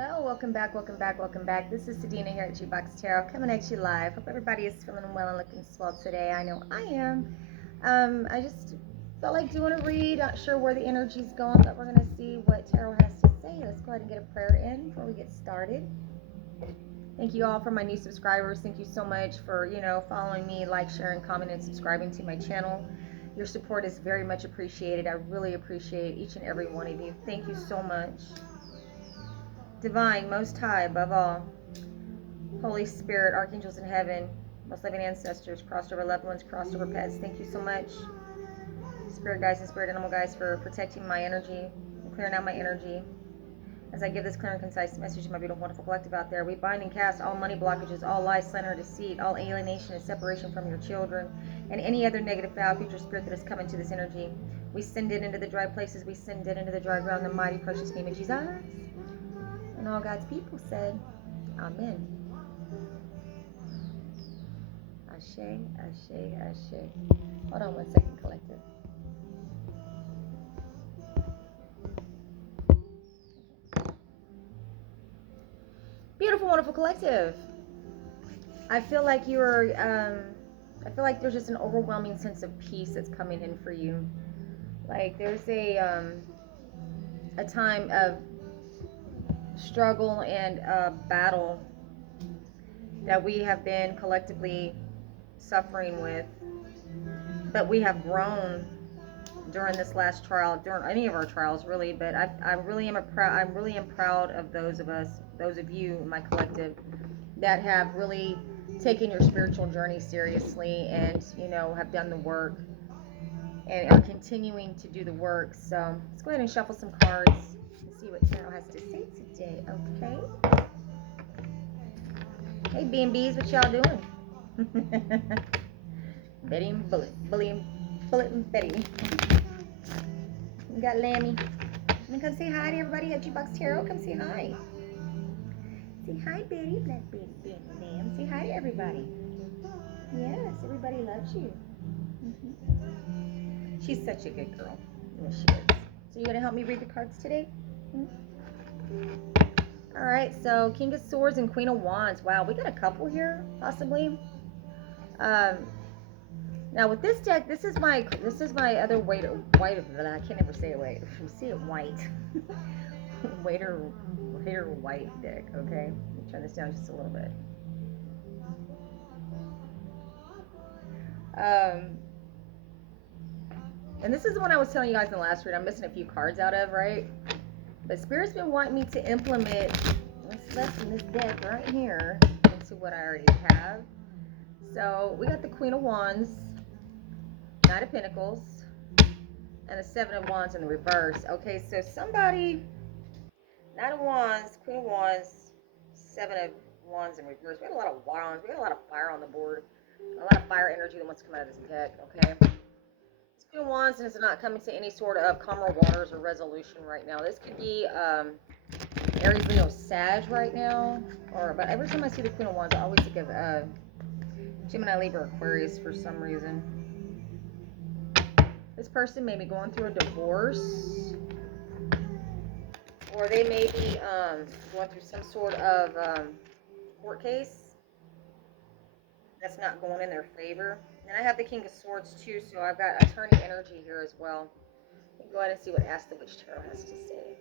Hello, welcome back, welcome back, welcome back. This is Sadina here at G-Box Tarot, coming at you live. Hope everybody is feeling well and looking swell today. I know I am. I just felt like doing a read. Not sure where the energy's going, but we're going to see what tarot has to say. Let's go ahead and get a prayer in before we get started. Thank you all for my new subscribers. Thank you so much for, following me, like, sharing, commenting, and subscribing to my channel. Your support is very much appreciated. I really appreciate each and every one of you. Thank you so much. Divine, Most High, above all, Holy Spirit, Archangels in heaven, most living ancestors, crossed over loved ones, crossed over pets, thank you so much. Spirit guides and spirit animal guides for protecting my energy and clearing out my energy. As I give this clear and concise message to my beautiful, wonderful collective out there, we bind and cast all money blockages, all lies, slander, deceit, all alienation and separation from your children, and any other negative, foul, future spirit that has come into this energy. We send it into the dry places. We send it into the dry ground in the mighty, precious name of Jesus. And all God's people said, Amen. Ashe, ashe, ashe. Hold on 1 second, collective. Beautiful, wonderful collective. I feel like I feel like there's just an overwhelming sense of peace that's coming in for you. Like there's a time of struggle and battle that we have been collectively suffering with, but we have grown during this last trial, during any of our trials really, but I really am proud of those of you in my collective that have really taken your spiritual journey seriously and have done the work and are continuing to do the work. So let's go ahead and shuffle some cards and see what tarot has to say today. Okay, hey B&Bs, what y'all doing? Betty and Bullet and Betty. We got Lammy. Come say hi to everybody at G-Box Tarot. Come say hi. Say hi, Betty. Black Betty, Betty, Lamb. Say hi to everybody. Yes, everybody loves you. She's such a good girl. Yes, she is. So you gonna help me read the cards today? All right. So King of Swords and Queen of Wands. Wow, we got a couple here, possibly. Now with this deck, this is my other white. I can't ever say it white. See it white. Waiter white deck. Okay, let me turn this down just a little bit. And this is the one I was telling you guys in the last read. I'm missing a few cards out of, right? But Spirit's been wanting me to implement what's left in this deck right here into what I already have. So we got the Queen of Wands, Knight of Pentacles, and the Seven of Wands in the reverse. Okay, so somebody, Knight of Wands, Queen of Wands, Seven of Wands in reverse. We got a lot of wands. We got a lot of fire on the board. A lot of fire energy that wants to come out of this deck. Okay. This Queen of Wands, and it's not coming to any sort of calmer waters or resolution right now. This could be Aries, Leo, Sag right now. But every time I see the Queen of Wands, I always think of Gemini, Libra, Aquarius for some reason. This person may be going through a divorce, or they may be going through some sort of court case that's not going in their favor. And I have the King of Swords too, so I've got attorney energy here as well. Let me go ahead and see what Ask the Witch Tarot has to say.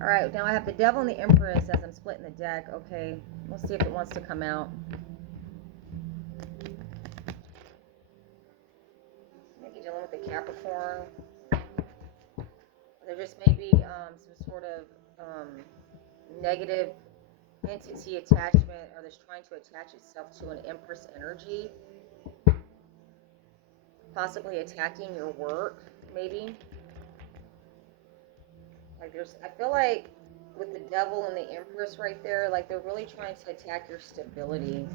All right, now I have the Devil and the Empress as I'm splitting the deck. Okay, we'll see if it wants to come out. Maybe dealing with the Capricorn. There just may be some sort of negative entity attachment, or that's trying to attach itself to an Empress energy. Possibly attacking your work, maybe. Like I feel like with the Devil and the Empress right there, like they're really trying to attack your stability,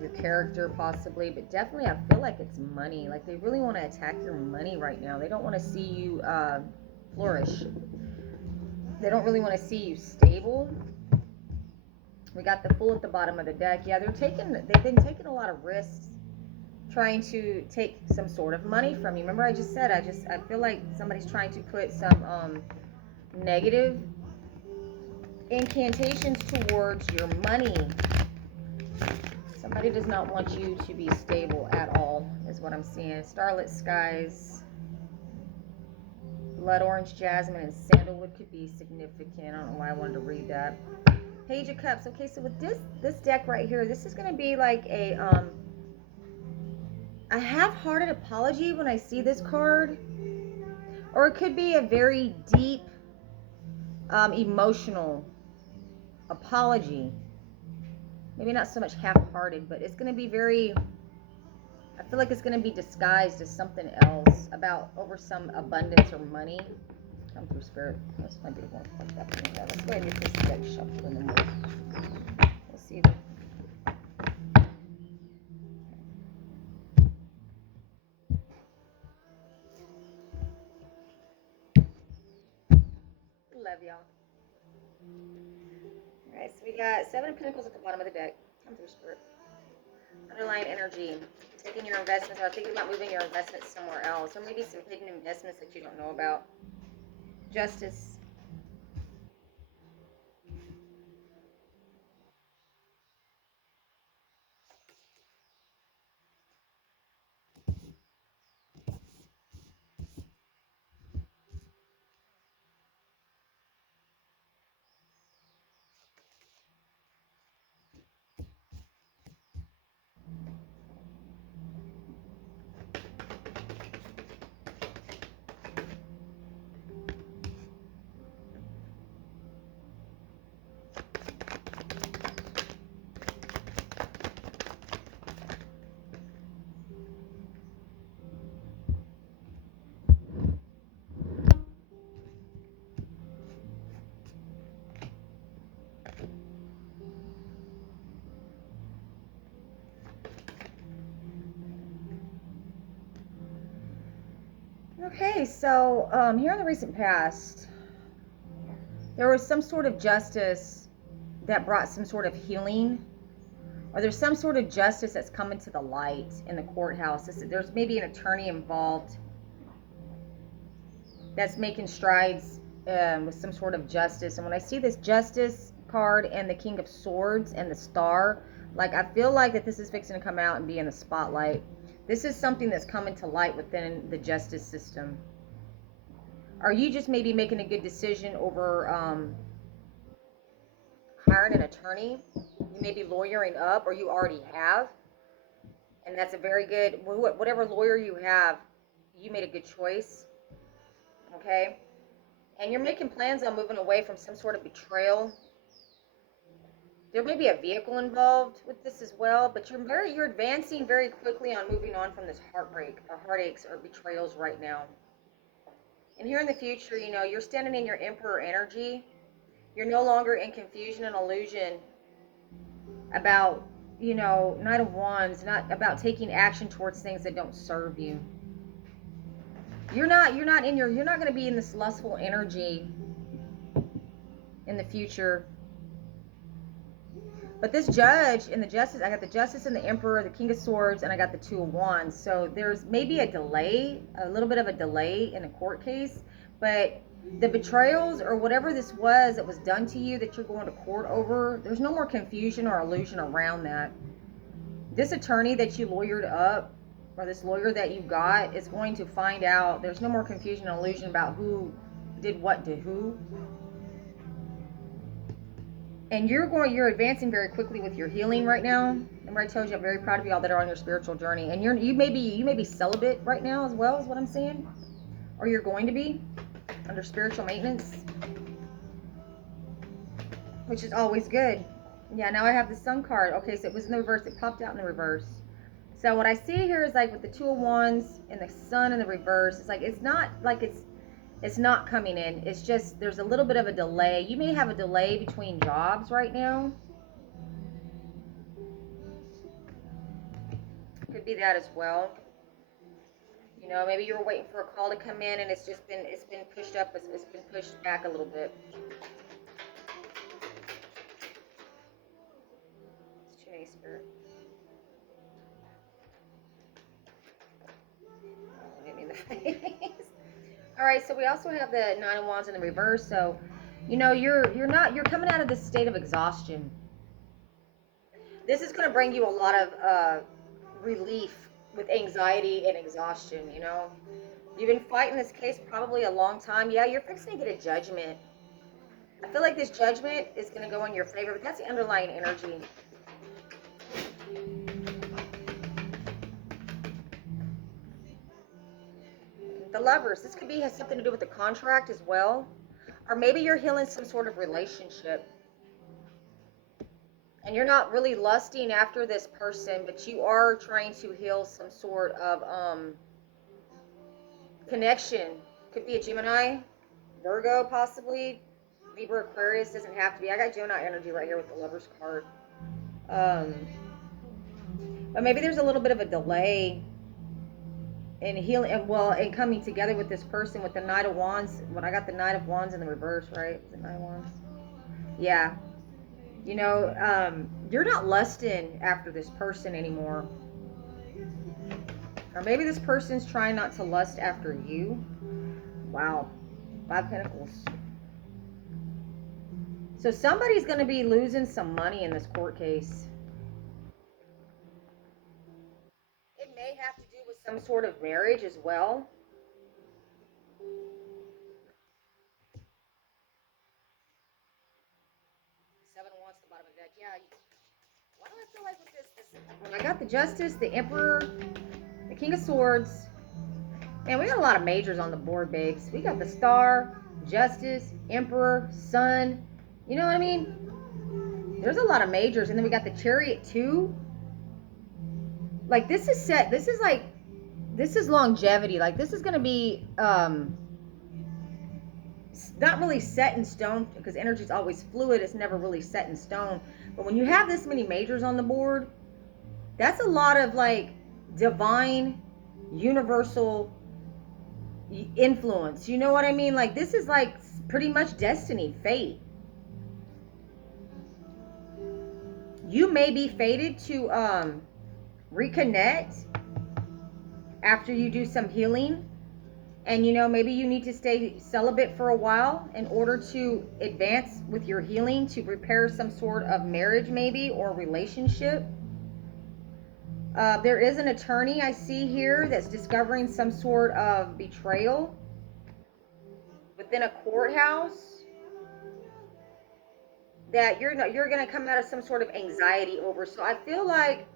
your character possibly, but definitely I feel like it's money. Like they really want to attack your money right now. They don't want to see you flourish. They don't really want to see you stable. We got the Fool at the bottom of the deck. Yeah, they've been taking a lot of risks trying to take some sort of money from you. Remember I just said, I feel like somebody's trying to put some negative incantations towards your money. Somebody does not want you to be stable at all, is what I'm seeing. Starlit skies, blood orange, jasmine, and sandalwood could be significant. I don't know why I wanted to read that. Page of Cups. Okay, so with this deck right here, this is going to be like a half-hearted apology when I see this card, or it could be a very deep emotional apology. Maybe not so much half-hearted, but it's going to be very, I feel like it's going to be disguised as something else about over some abundance or money. Come through, Spirit. This might be the one. Let's go ahead and get this deck shuffled in the middle. Let's see. Love y'all. Alright, so we got 7 of Pentacles at the bottom of the deck. Come through, Spirit. Underlying energy. Taking your investments, or thinking about moving your investments somewhere else. Or maybe some hidden investments that you don't know about. Justice. Okay, so here in the recent past, there was some sort of justice that brought some sort of healing, or there's some sort of justice that's coming to the light in the courthouse. There's maybe an attorney involved that's making strides with some sort of justice. And when I see this justice card and the King of Swords and the star, like I feel like that this is fixing to come out and be in the spotlight. This is something that's coming to light within the justice system. Are you just maybe making a good decision over hiring an attorney? You may be lawyering up, or you already have, and that's a very good, whatever lawyer you have, you made a good choice. Okay, and you're making plans on moving away from some sort of betrayal. There may be a vehicle involved with this as well, but you're advancing very quickly on moving on from this heartbreak or heartaches or betrayals right now. And here in the future, you know, you're standing in your Emperor energy. You're no longer in confusion and illusion about, you know, Knight of Wands, not about taking action towards things that don't serve you. You're not going to be in this lustful energy in the future. But this judge and the justice, I got the justice and the Emperor, the King of Swords, and I got the Two of Wands. So there's maybe a delay, a little bit of a delay in a court case, but the betrayals or whatever this was that was done to you that you're going to court over, there's no more confusion or illusion around that. This attorney that you lawyered up, or this lawyer that you got, is going to find out. There's no more confusion and illusion about who did what to who. And you're advancing very quickly with your healing right now. Remember I told you I'm very proud of y'all that are on your spiritual journey. And you may be celibate right now as well, is what I'm saying. Or you're going to be under spiritual maintenance, which is always good. Yeah, now I have the Sun card. Okay, so it was in the reverse. It popped out in the reverse. So what I see here is like with the Two of Wands and the Sun in the reverse, it's like it's not like it's not coming in. It's just there's a little bit of a delay. You may have a delay between jobs right now. Could be that as well. You know, maybe you were waiting for a call to come in and it's been pushed up, it's been pushed back a little bit. It's too many, Spirit. All right, so we also have the Nine of Wands in the reverse. So, you're coming out of this state of exhaustion. This is going to bring you a lot of relief with anxiety and exhaustion. You've been fighting this case probably a long time. Yeah, you're fixing to get a judgment. I feel like this judgment is going to go in your favor, but that's the underlying energy. The Lovers. This could be has something to do with the contract as well, or maybe you're healing some sort of relationship, and you're not really lusting after this person, but you are trying to heal some sort of connection. Could be a Gemini, Virgo, possibly. Libra, Aquarius, doesn't have to be. I got Gemini energy right here with the Lovers card. But maybe there's a little bit of a delay in healing, and coming together with this person with the Knight of Wands. When I got the Knight of Wands in the reverse, right? The Knight of Wands. Yeah. You're not lusting after this person anymore. Or maybe this person's trying not to lust after you. Wow. 5 Pentacles. So somebody's going to be losing some money in this court case. It may have to do with some sort of marriage as well. Seven of Wands at the bottom of the deck. Yeah. Why do I feel like with this? When I got the Justice, the Emperor, the King of Swords, and we got a lot of majors on the board, babes. We got the Star, Justice, Emperor, Sun. You know what I mean? There's a lot of majors. And then we got the Chariot too. Like, this is set. This is longevity. Like, this is going to be not really set in stone, because energy is always fluid. It's never really set in stone. But when you have this many majors on the board, that's a lot of like divine, universal influence. You know what I mean? Like, this is like pretty much destiny, fate. You may be fated to reconnect after you do some healing. And maybe you need to stay celibate for a while in order to advance with your healing, to repair some sort of marriage maybe, or relationship. There is an attorney I see here that's discovering some sort of betrayal within a courthouse, that you're going to come out of some sort of anxiety over. So I feel like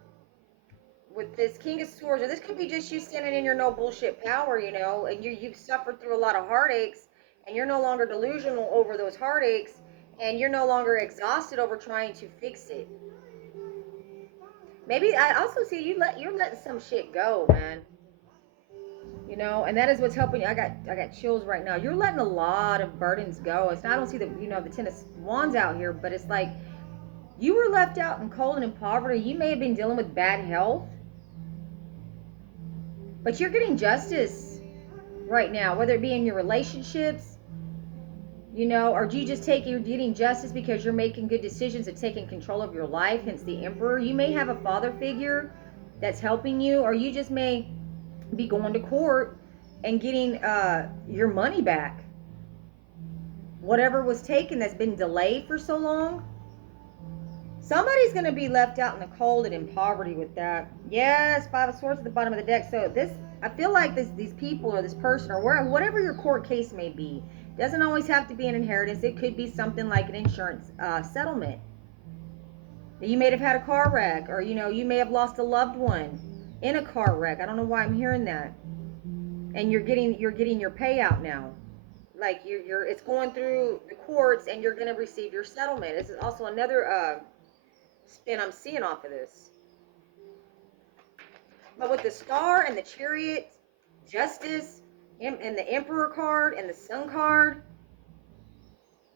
with this King of Swords, or this could be just you standing in your no bullshit power, and you've suffered through a lot of heartaches, and you're no longer delusional over those heartaches, and you're no longer exhausted over trying to fix it. Maybe I also see you're letting some shit go, man. And that is what's helping you. I got chills right now. You're letting a lot of burdens go. I don't see the Ten of Wands out here, but it's like you were left out in cold and in poverty. You may have been dealing with bad health, but you're getting justice right now, whether it be in your relationships, or do you just you're getting justice because you're making good decisions and taking control of your life, hence the Emperor. You may have a father figure that's helping you, or you just may be going to court and getting your money back. Whatever was taken that's been delayed for so long. Somebody's going to be left out in the cold and in poverty with that. Yes, 5 of Swords at the bottom of the deck. So I feel like these people or this person or whatever your court case may be, doesn't always have to be an inheritance. It could be something like an insurance settlement. You may have had a car wreck, or you may have lost a loved one in a car wreck. I don't know why I'm hearing that. And you're getting your payout now. Like it's going through the courts, and you're going to receive your settlement. This is also another spin I'm seeing off of this. But with the Star and the Chariot, Justice, and the Emperor card and the Sun card,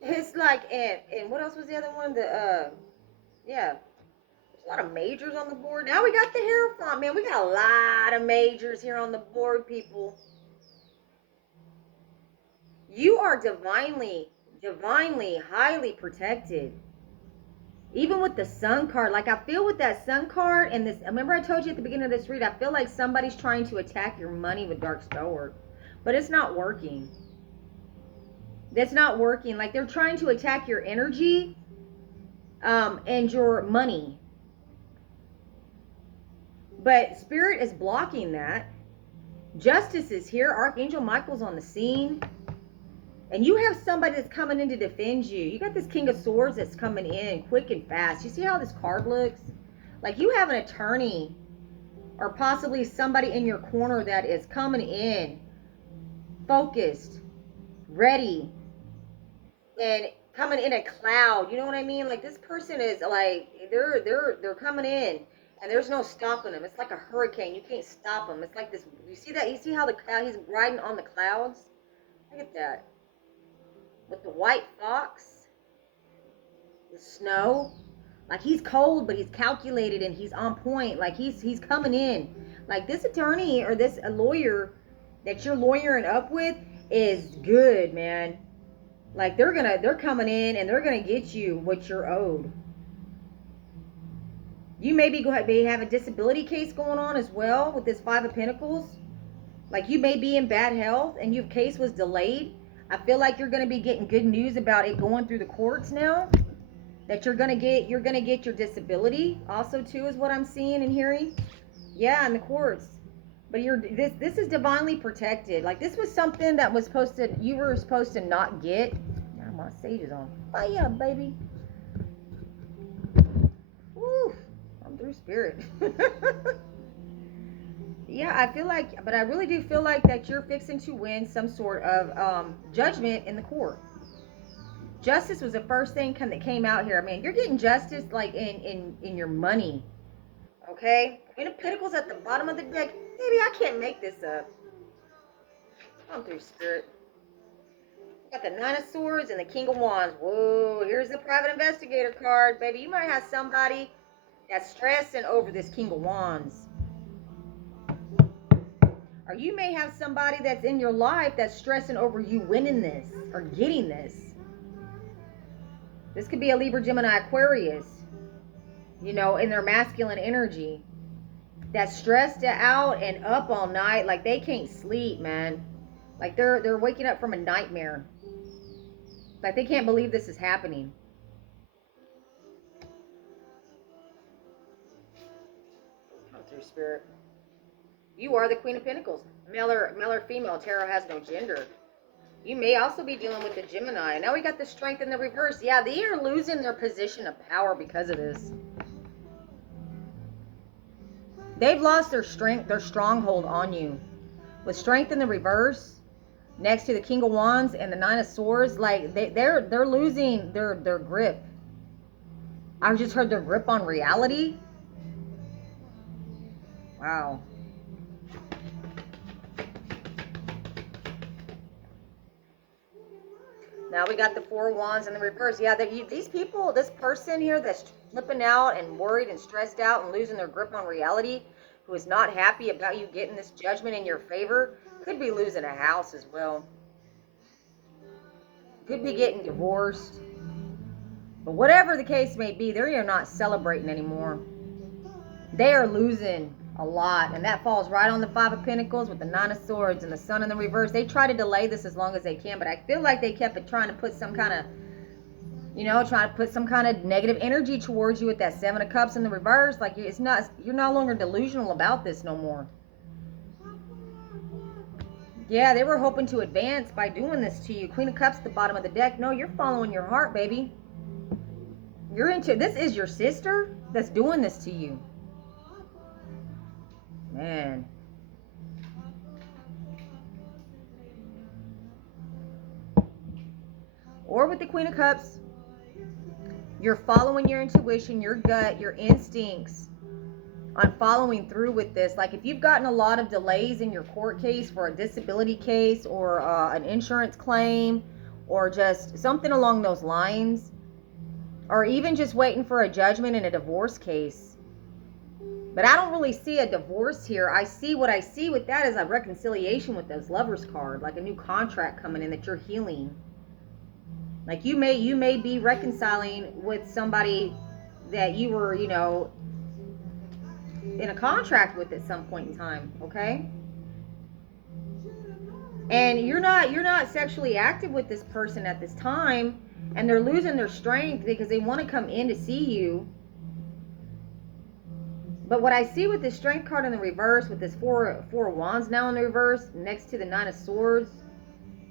it's like, and what else was the other one? Yeah, there's a lot of majors on the board. Now we got the Hierophant, man. We got a lot of majors here on the board, people. You are divinely, highly protected. Even with the Sun card, like I feel with that Sun card and this, remember I told you at the beginning of this read, I feel like somebody's trying to attack your money with Dark Star. but it's not working. That's not working. Like they're trying to attack your energy, and your money. But Spirit is blocking that. Justice is here. Archangel Michael's on the scene. And you have somebody that's coming in to defend you. You got this King of Swords that's coming in quick and fast. You see how this card looks? Like you have an attorney or possibly somebody in your corner that is coming in focused, ready, and coming in a cloud. You know what I mean? Like this person is like they're coming in and there's no stopping them. It's like a hurricane. You can't stop them. It's like this. You see that? You see how the cloud, he's riding on the clouds? Look at that. With the white fox, the snow. Like he's cold, but he's calculated and he's on point. Like he's coming in. Like this attorney or this lawyer that you're lawyering up with is good, man. Like they're coming in and they're gonna get you what you're owed. You maybe have a disability case going on as well with this Five of Pentacles. Like you may be in bad health and your case was delayed. I feel like you're gonna be getting good news about it going through the courts now. That you're gonna get your disability also too, is what I'm seeing and hearing. Yeah, in the courts. But this is divinely protected. Like this was something that was you were supposed to not get. Now my sage is on fire, baby. Woo, I'm through Spirit. Yeah, I feel like, but I really do feel like that you're fixing to win some sort of judgment in the court. Justice was the first thing that came out here. I mean, you're getting justice like in your money. Okay? Queen of Pentacles at the bottom of the deck. Baby, I can't make this up. I'm through Spirit. Got the Nine of Swords and the King of Wands. Whoa, here's the Private Investigator card. Baby, you might have somebody that's stressing over this King of Wands. Or you may have somebody that's in your life that's stressing over you winning this or getting this. This could be a Libra, Gemini, Aquarius, you know, in their masculine energy. That's stressed out and up all night. Like they can't sleep, man. Like they're waking up from a nightmare. Like they can't believe this is happening. Come through, Spirit. You are the Queen of Pentacles. Male or female, tarot has no gender. You may also be dealing with the Gemini. Now we got the Strength in the reverse. Yeah, they are losing their position of power because of this. They've lost their strength, their stronghold on you. With Strength in the reverse, next to the King of Wands and the Nine of Swords, like they're losing their grip. I just heard their grip on reality. Wow. Now we got the Four of Wands in the reverse. Yeah, these people, this person here that's flipping out and worried and stressed out and losing their grip on reality, who is not happy about you getting this judgment in your favor, could be losing a house as well. Could be getting divorced. But whatever the case may be, they are not celebrating anymore. They are losing a lot, and that falls right on the Five of Pentacles with the Nine of Swords and the Sun in the reverse. They try to delay this as long as they can, but I feel like they kept trying to put some kind of, you know, trying to put some kind of negative energy towards you with that Seven of Cups in the reverse. Like it's not, you're no longer delusional about this no more. Yeah, they were hoping to advance by doing this to you. Queen of Cups at the bottom of the deck. No, you're following your heart, baby. You're into, this is your sister that's doing this to you. Man. Or with the Queen of Cups, you're following your intuition, your gut, your instincts on following through with this. Like if you've gotten a lot of delays in your court case for a disability case or an insurance claim or just something along those lines, or even just waiting for a judgment in a divorce case. But I don't really see a divorce here. What I see with that is a reconciliation with those Lovers card, like a new contract coming in that you're healing. Like you may be reconciling with somebody that you were, you know, in a contract with at some point in time, okay? And you're not sexually active with this person at this time, and they're losing their strength because they want to come in to see you. But what I see with the Strength card in the reverse, with this four of Wands now in the reverse, next to the Nine of Swords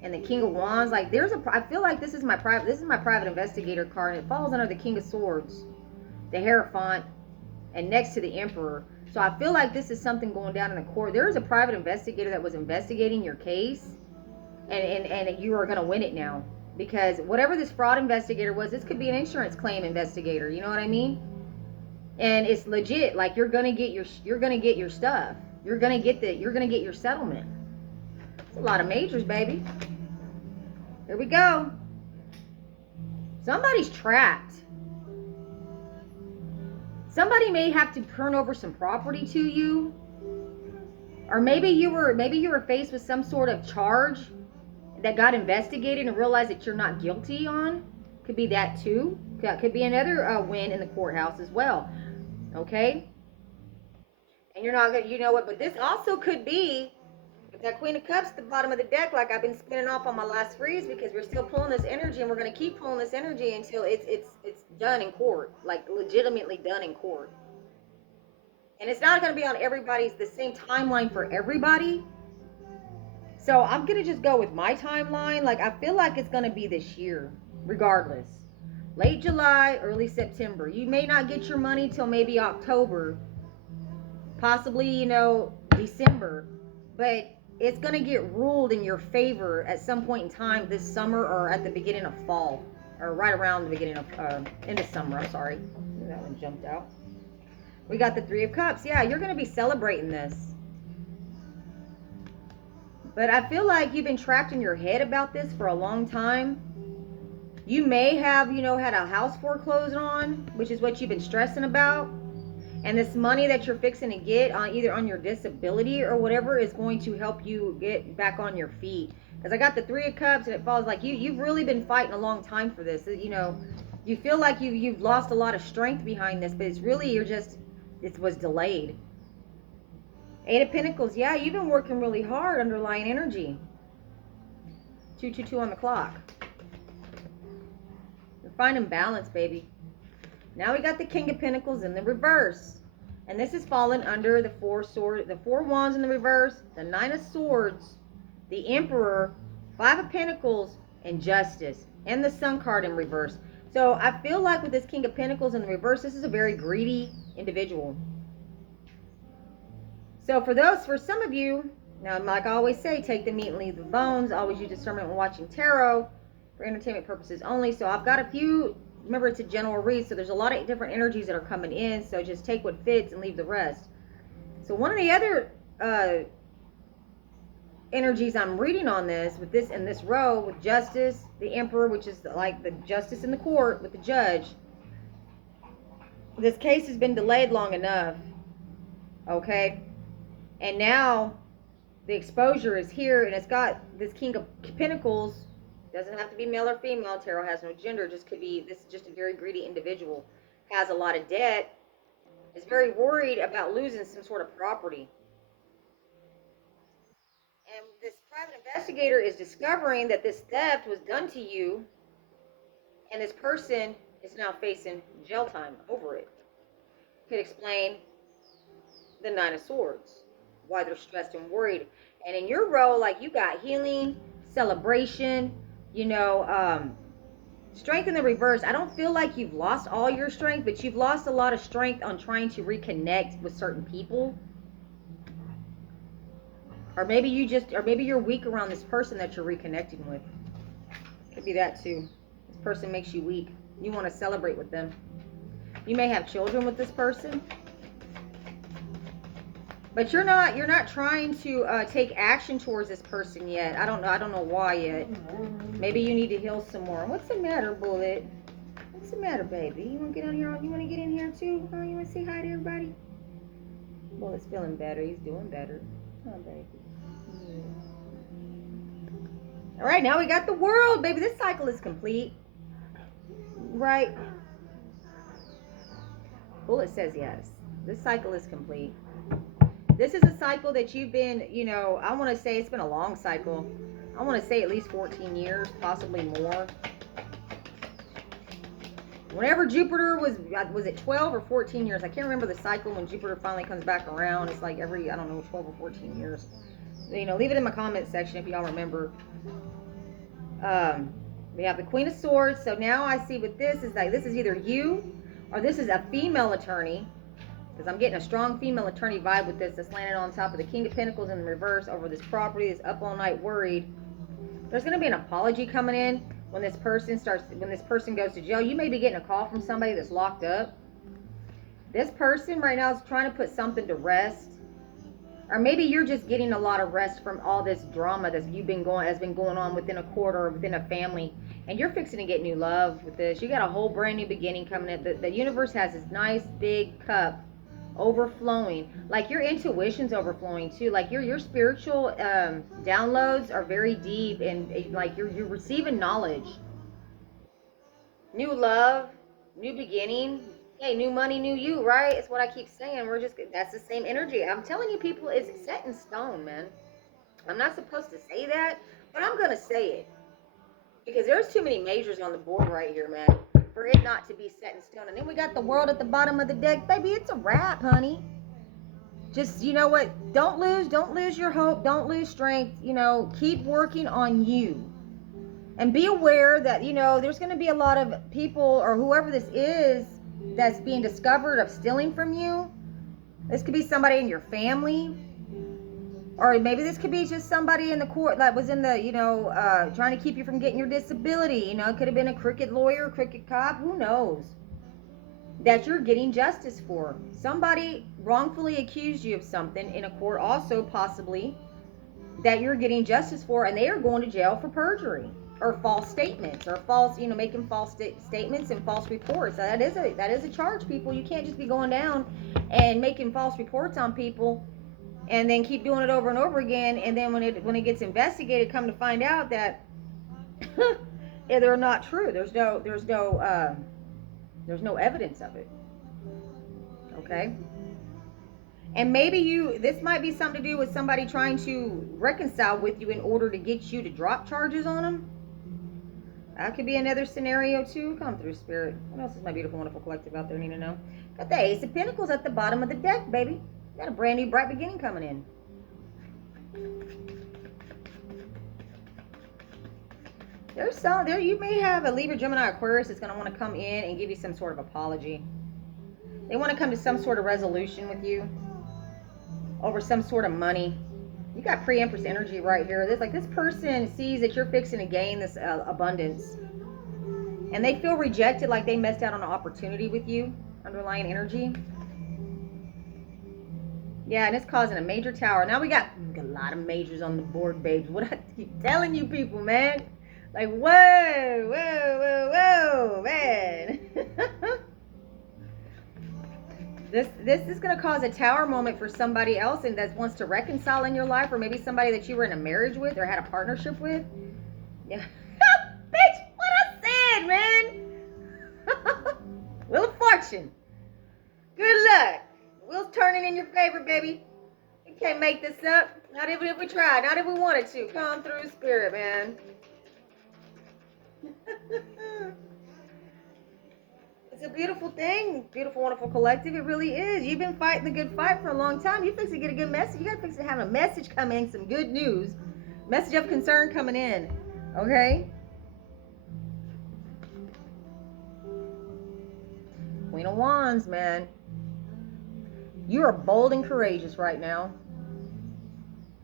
and the King of Wands, like I feel like this is my private investigator card, and it falls under the King of Swords, the Hierophant, and next to the Emperor. So I feel like this is something going down in the court. There is a private investigator that was investigating your case, and you are going to win it now, because whatever this fraud investigator was, this could be an insurance claim investigator. You know what I mean? And it's legit. Like you're gonna get your stuff. You're gonna get your settlement. It's a lot of majors, baby. Here we go. Somebody's trapped. Somebody may have to turn over some property to you, or maybe you were faced with some sort of charge that got investigated and realized that you're not guilty on. Could be that too. Could be another win in the courthouse as well. Okay? And you're not gonna, you know what, but this also could be with that Queen of Cups at the bottom of the deck, like I've been spinning off on my last freeze, because we're still pulling this energy, and we're gonna keep pulling this energy until it's done in court, like legitimately done in court. And it's not gonna be on the same timeline for everybody. So I'm gonna just go with my timeline. Like I feel like it's gonna be this year, regardless. Late July, early September. You may not get your money till maybe October, possibly, December, but it's going to get ruled in your favor at some point in time this summer, or at the beginning of fall, or right around the beginning of, end of summer, I'm sorry. That one jumped out. We got the Three of Cups. Yeah, you're going to be celebrating this. But I feel like you've been trapped in your head about this for a long time. You may have, had a house foreclosed on, which is what you've been stressing about. And this money that you're fixing to get on either on your disability or whatever is going to help you get back on your feet. Because I got the Three of Cups, and it falls like you've really been fighting a long time for this. You feel like you've lost a lot of strength behind this, but it's really it was delayed. Eight of Pentacles. Yeah, you've been working really hard, underlying energy. 222 on the clock. You're finding balance, baby. Now we got the King of Pentacles in the reverse. And this is falling under the Four Wands in the reverse, the Nine of Swords, the Emperor, Five of Pentacles, and Justice. And the Sun card in reverse. So I feel like with this King of Pentacles in the reverse, this is a very greedy individual. So for some of you, now like I always say, take the meat and leave the bones. Always use discernment when watching tarot for entertainment purposes only. So I've got a few. Remember, it's a general read, so there's a lot of different energies that are coming in, so just take what fits and leave the rest. So one of the other energies I'm reading on this, with this in this row, with Justice, the Emperor, which is like the justice in the court, with the judge, this case has been delayed long enough, okay? And now the exposure is here, and it's got this King of Pentacles. Doesn't have to be male or female. Tarot has no gender. Just could be, this is just a very greedy individual. Has a lot of debt. Is very worried about losing some sort of property. And this private investigator is discovering that this theft was done to you, and this person is now facing jail time over it. Could explain the Nine of Swords, why they're stressed and worried. And in your role, like, you got healing, celebration, strength in the reverse. I don't feel like you've lost all your strength, but you've lost a lot of strength on trying to reconnect with certain people. Or maybe you're weak around this person that you're reconnecting with. Could be that too. This person makes you weak. You want to celebrate with them. You may have children with this person. But you're not trying to take action towards this person yet. I don't know why yet. Maybe you need to heal some more. What's the matter, Bullet? What's the matter, baby? You want to get on here? You want to get in here too? Oh, you want to say hi to everybody? Bullet's feeling better. He's doing better. Oh, baby. All right, now we got the World, baby. This cycle is complete, right? Bullet says yes. This cycle is complete. This is a cycle that you've been, you know, I want to say it's been a long cycle. I want to say at least 14 years, possibly more. Whenever Jupiter was it 12 or 14 years? I can't remember the cycle when Jupiter finally comes back around. It's like every, I don't know, 12 or 14 years. You know, leave it in my comment section if y'all remember. We have the Queen of Swords. So now I see what this is like. This is either you or this is a female attorney, because I'm getting a strong female attorney vibe with this. That's landing on top of the King of Pentacles in the reverse over this property. That's up all night worried. There's going to be an apology coming in when this person goes to jail. You may be getting a call from somebody that's locked up. This person right now is trying to put something to rest. Or maybe you're just getting a lot of rest from all this drama that's been going on within a court or within a family. And you're fixing to get new love with this. You got a whole brand new beginning coming in. The universe has this nice big cup overflowing. Like your intuition's overflowing too. Like your spiritual downloads are very deep, and like you're receiving knowledge. New love, new beginning. Hey, new money, new you, right? It's what I keep saying. That's the same energy. I'm telling you, people, it's set in stone, man. I'm not supposed to say that, but I'm going to say it. Because there's too many majors on the board right here, man, for it not to be set in stone. And then we got the world at the bottom of the deck. Baby, it's a wrap, honey. Just, you know what? Don't lose your hope. Don't lose strength. You know, keep working on you. And be aware that, you know, there's going to be a lot of people or whoever this is that's being discovered of stealing from you. This could be somebody in your family. Or maybe this could be just somebody in the court that was in the, you know, trying to keep you from getting your disability. You know, it could have been a crooked lawyer, crooked cop, who knows? That you're getting justice for. Somebody wrongfully accused you of something in a court, also possibly, that you're getting justice for, and they are going to jail for perjury. Or false statements, or false, you know, making false statements and false reports. That is a charge, people. You can't just be going down and making false reports on people and then keep doing it over and over again. And then when it gets investigated, come to find out that they're not true. There's no evidence of it. Okay. And maybe this might be something to do with somebody trying to reconcile with you in order to get you to drop charges on them. That could be another scenario too. Come through, Spirit. What else is my beautiful, wonderful collective out there need to know? Got the Ace of Pentacles at the bottom of the deck, baby. Got a brand new, bright beginning coming in. You may have a Libra, Gemini, Aquarius that's going to want to come in and give you some sort of apology. They want to come to some sort of resolution with you over some sort of money. You got pre-empress energy right here. This person sees that you're fixing to gain this abundance, and they feel rejected, like they missed out on an opportunity with you. Underlying energy. Yeah, and it's causing a major tower. Now we got a lot of majors on the board, babes. What I keep telling you people, man. Like, whoa, man. This is going to cause a tower moment for somebody else and that wants to reconcile in your life, or maybe somebody that you were in a marriage with or had a partnership with. Yeah. Bitch, what I said, man. Wheel of Fortune. Good luck. Wheel's turning in your favor, baby. You can't make this up. Not even if we tried. Not if we wanted to. Come through, Spirit, man. It's a beautiful thing. Beautiful, wonderful collective. It really is. You've been fighting the good fight for a long time. You fix to get a good message. You got to fix to have a message come in, some good news. Message of concern coming in. Okay? Queen of Wands, man. You are bold and courageous right now.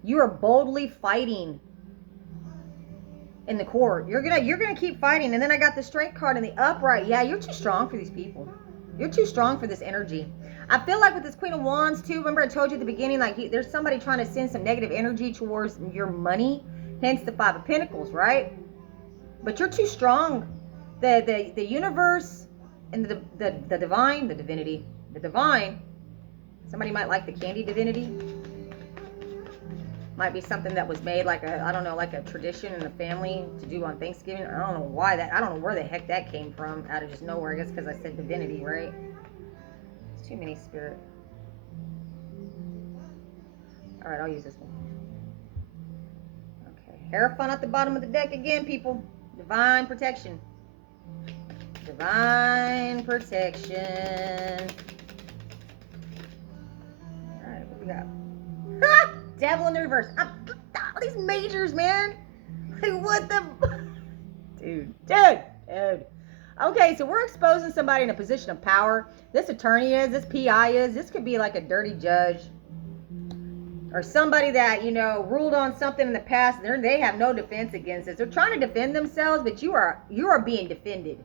You are boldly fighting in the court. You're gonna keep fighting. And then I got the Strength card in the upright. Yeah, you're too strong for these people. You're too strong for this energy. I feel like with this Queen of Wands too, remember I told you at the beginning, like there's somebody trying to send some negative energy towards your money, hence the Five of Pentacles, right? But you're too strong. The universe and the divine, the divinity, the divine. Somebody might like the candy divinity. Might be something that was made like a tradition in the family to do on Thanksgiving. I don't know why I don't know where the heck that came from out of just nowhere. I guess because I said divinity, right? It's too many, Spirit. All right, I'll use this one. Okay, Hierophant at the bottom of the deck again, people. Divine protection. Divine protection. All right, what we got? Ha! Devil in the reverse. All these majors, man. Like, what the... Dude. Okay, so we're exposing somebody in a position of power. This attorney is, this PI is, this could be like a dirty judge. Or somebody that, you know, ruled on something in the past. They have no defense against it. They're trying to defend themselves, but you are being defended.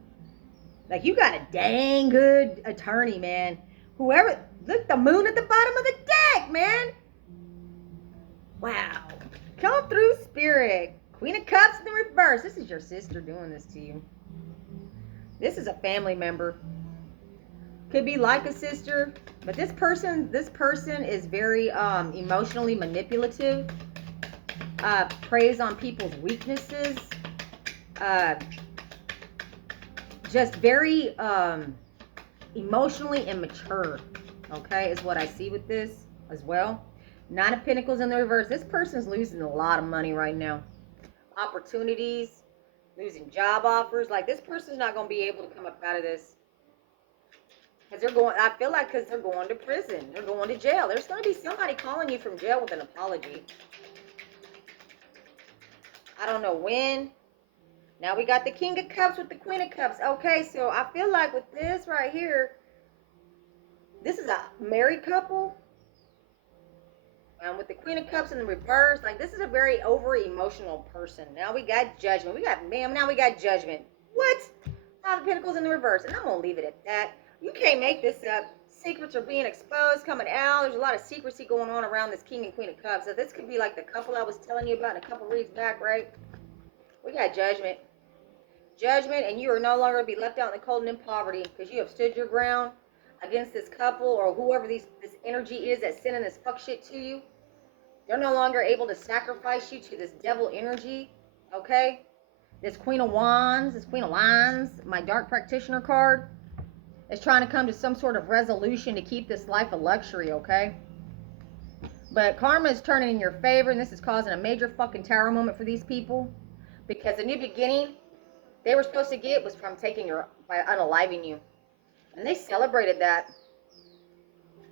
Like, you got a dang good attorney, man. Whoever, look, the moon at the bottom of the deck, man. Wow. Come through, Spirit. Queen of Cups in the reverse. This is your sister doing this to you. This is a family member. Could be like a sister, but this person is very emotionally manipulative. Preys on people's weaknesses. Just very emotionally immature. Okay, is what I see with this as well. Nine of Pentacles in the reverse. This person's losing a lot of money right now. Opportunities, losing job offers. Like, this person's not going to be able to come up out of this. Because they're going, I feel like, because they're going to prison. They're going to jail. There's going to be somebody calling you from jail with an apology. I don't know when. Now we got the King of Cups with the Queen of Cups. Okay, so I feel like with this right here, this is a married couple. And with the Queen of Cups in the reverse, like, this is a very over-emotional person. Now we got Judgment. Now we got Judgment. What? Five of Pentacles in the reverse. And I'm going to leave it at that. You can't make this up. Secrets are being exposed, coming out. There's a lot of secrecy going on around this King and Queen of Cups. So this could be like the couple I was telling you about in a couple reads back, right? We got Judgment. Judgment, and you are no longer to be left out in the cold and in poverty because you have stood your ground against this couple or whoever this energy is that's sending this fuck shit to you. They're no longer able to sacrifice you to this devil energy, okay? This Queen of Wands, my Dark Practitioner card, is trying to come to some sort of resolution to keep this life a luxury, okay? But karma is turning in your favor, and this is causing a major fucking tower moment for these people. Because the new beginning they were supposed to get was from by unaliving you. And they celebrated that.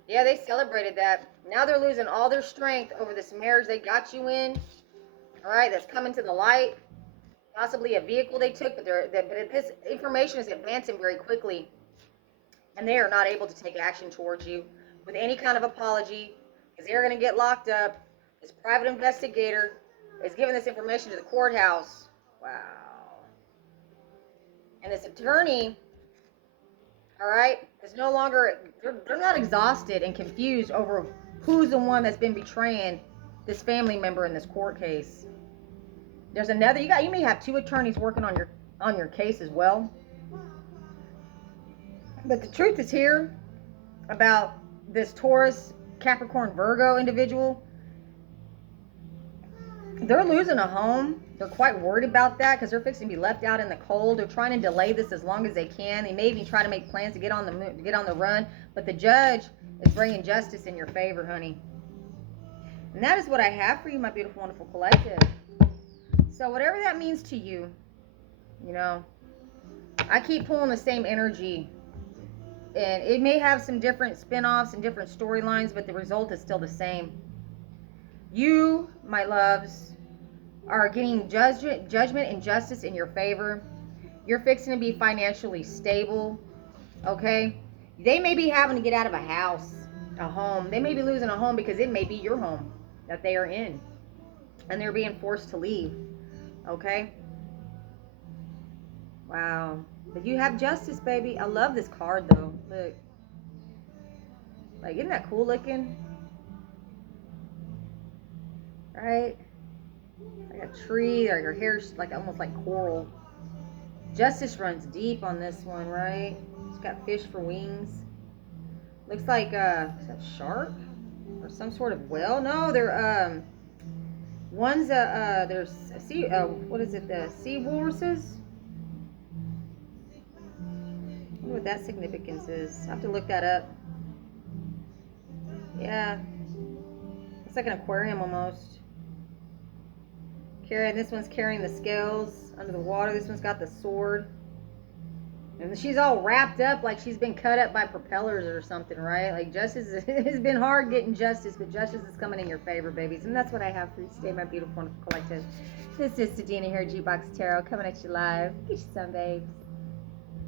Yeah, they celebrated that. Now they're losing all their strength over this marriage they got you in. All right, that's coming to the light. Possibly a vehicle they took, but this information is advancing very quickly. And they are not able to take action towards you with any kind of apology because they're going to get locked up. This private investigator is giving this information to the courthouse. Wow. And this attorney, all right, is no longer, they're not exhausted and confused over who's the one that's been betraying this family member in this court case. There's another, you may have two attorneys working on your case as well. But the truth is here about this Taurus, Capricorn, Virgo individual. They're losing a home. They're quite worried about that because they're fixing to be left out in the cold. They're trying to delay this as long as they can. They may even try to make plans to get on the run. But the judge is bringing justice in your favor, honey. And that is what I have for you, my beautiful, wonderful collective. So whatever that means to you, you know, I keep pulling the same energy. And it may have some different spin-offs and different storylines, but the result is still the same. You, my loves, are getting judgment and justice in your favor. You're fixing to be financially stable, okay? They may be having to get out of a house, a home. They may be losing a home because it may be your home that they are in. And they're being forced to leave, okay? Wow. But you have justice, baby. I love this card, though. Look. Like, isn't that cool looking? Right? Like a tree, or your hair's like almost like coral. Justice runs deep on this one, right? It's got fish for wings. Looks like, is that shark? Or some sort of whale? No, they're, one's, there's, what is it, the sea walruses? I wonder what that significance is. I have to look that up. Yeah. It's like an aquarium almost. This one's carrying the scales under the water. This one's got the sword. And she's all wrapped up like she's been cut up by propellers or something, right? Like justice has been hard getting justice, but justice is coming in your favor, babies. And that's what I have for you today, my beautiful, wonderful collective. This is Sadina here, G-Box Tarot, coming at you live. Get you some, babes.